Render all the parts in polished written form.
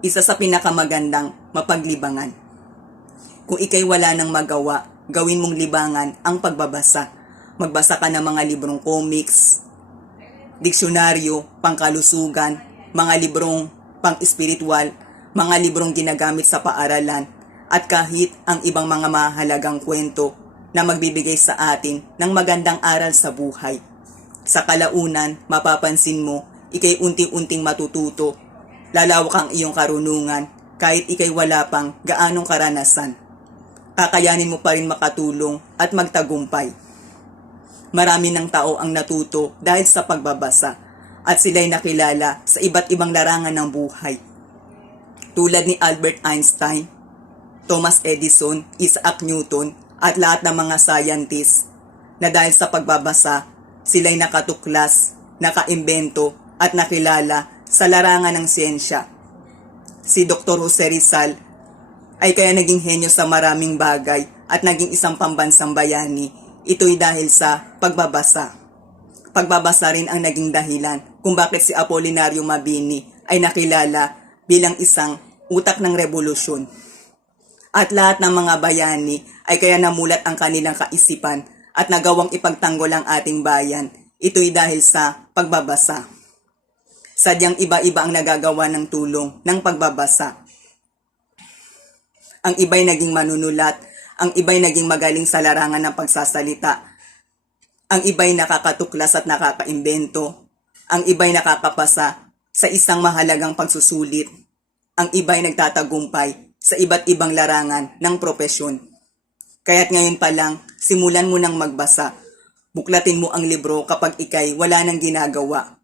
isa sa pinakamagandang mapaglibangan. Kung ikay wala nang magawa, gawin mong libangan ang pagbabasa. Magbasa ka ng mga librong comics, diksyonaryo, pangkalusugan, mga librong pang-espiritual, mga librong ginagamit sa paaralan, at kahit ang ibang mga mahalagang kwento na magbibigay sa atin ng magandang aral sa buhay. Sa kalaunan, mapapansin mo, ikay unti-unting matututo, lalawak ang iyong karunungan kahit ikay wala pang gaanong karanasan. Kakayanin mo pa rin makatulong at magtagumpay. Marami ng tao ang natuto dahil sa pagbabasa at sila'y nakilala sa iba't ibang larangan ng buhay. Tulad ni Albert Einstein, Thomas Edison, Isaac Newton at lahat ng mga scientists na dahil sa pagbabasa, sila'y nakatuklas, nakaimbento at nakilala sa larangan ng siyensya. Si Dr. Jose Rizal ay kaya naging henyo sa maraming bagay at naging isang pambansang bayani. Ito'y dahil sa pagbabasa. Pagbabasa rin ang naging dahilan kung bakit si Apolinario Mabini ay nakilala bilang isang utak ng revolusyon. At lahat ng mga bayani ay kaya namulat ang kanilang kaisipan at nagawang ipagtanggol ang ating bayan. Ito'y dahil sa pagbabasa. Sadyang iba-iba ang nagagawa ng tulong ng pagbabasa. Ang iba'y naging manunulat, ang iba'y naging magaling sa larangan ng pagsasalita, ang iba'y nakakatuklas at nakakaimbento, ang iba'y nakakapasa sa isang mahalagang pagsusulit, ang iba'y nagtatagumpay sa iba't ibang larangan ng propesyon. Kaya't ngayon pa lang, simulan mo nang magbasa. Buklatin mo ang libro kapag ikay wala nang ginagawa.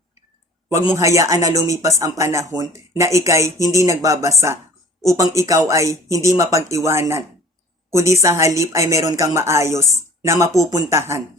Huwag mong hayaan na lumipas ang panahon na ikay hindi nagbabasa upang ikaw ay hindi mapag-iwanan, kundi sa halip ay meron kang maayos na mapupuntahan.